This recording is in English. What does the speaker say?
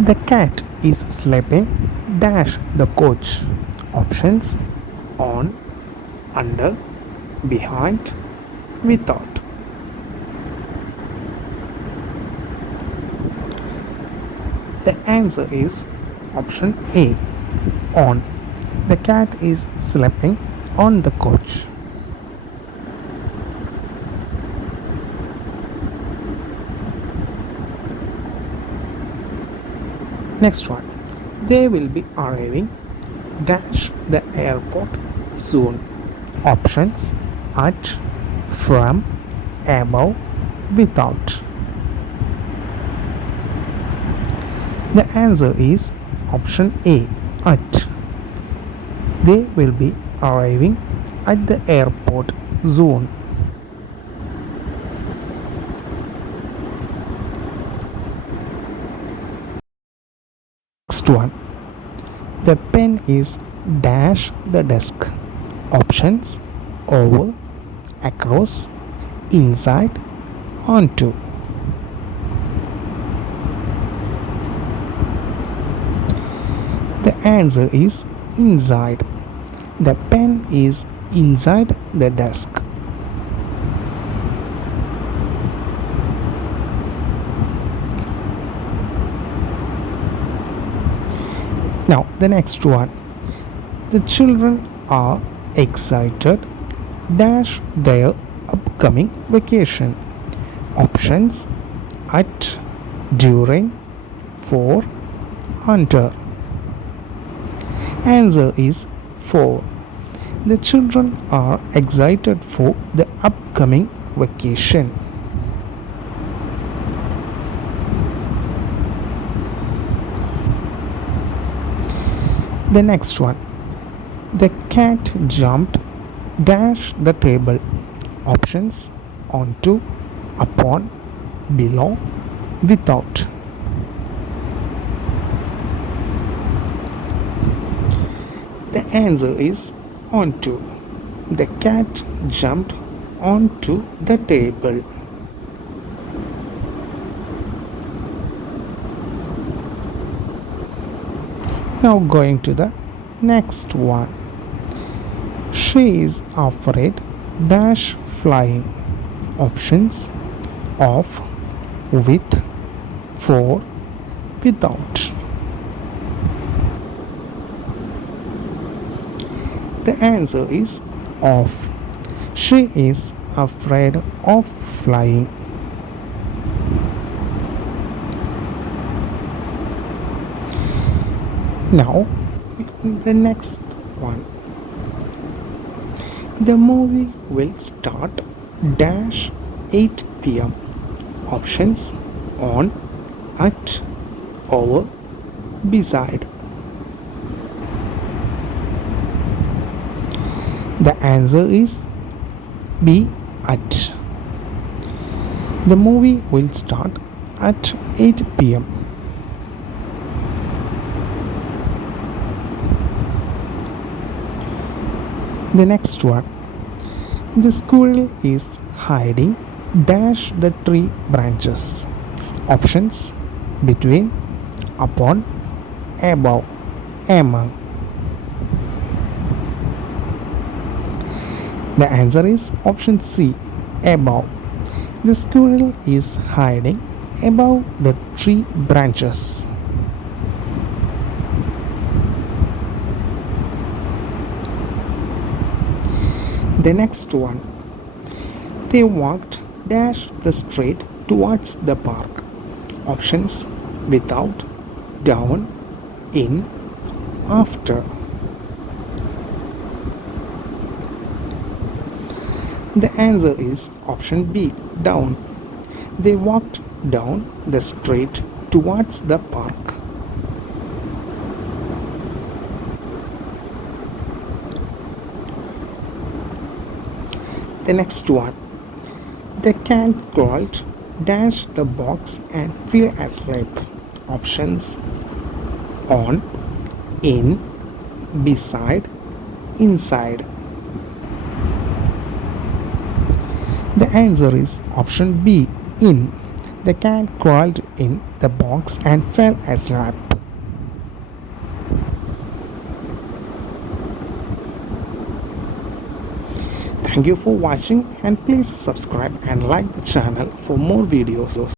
The cat is sleeping dash the coach. Options: on, under, behind, without. The answer is option A, on. The cat is sleeping on the couch. Next one. They will be arriving dash the airport soon. Options: at, from, above, without. The answer is option A, at. They will be arriving at the airport soon. Next one. The pen is dash the desk. Options: over, across, inside, onto. The answer is inside. The pen is inside the desk. Now, the next one. The children are excited dash their upcoming vacation. Options: at, during, for, under. Answer is 4. The children are excited for the upcoming vacation. The next one. The cat jumped dash the table. Options: onto, upon, below, without. The answer is onto. The cat jumped onto the table. Now going to the next one. She is afraid dash flying. Options: off, with, for, without. The answer is off. She is afraid of flying. Now, the next one. The movie will start dash 8 p.m. Options: on, at, over, beside. The answer is B, at. The movie will start at 8 p.m. The next one. The squirrel is hiding dash the tree branches. Options: between, upon, above, among. The answer is option C, above. The squirrel is hiding above the tree branches. The next one. They walked dash the street towards the park. Options: without, down, in, after. The answer is option B, down. They walked down the street towards the park. The next one. The cat crawled dash the box and fell asleep. Options: on, in, beside, inside. The answer is option B, in. The cat crawled in the box and fell asleep. Thank you for watching and please subscribe and like the channel for more videos.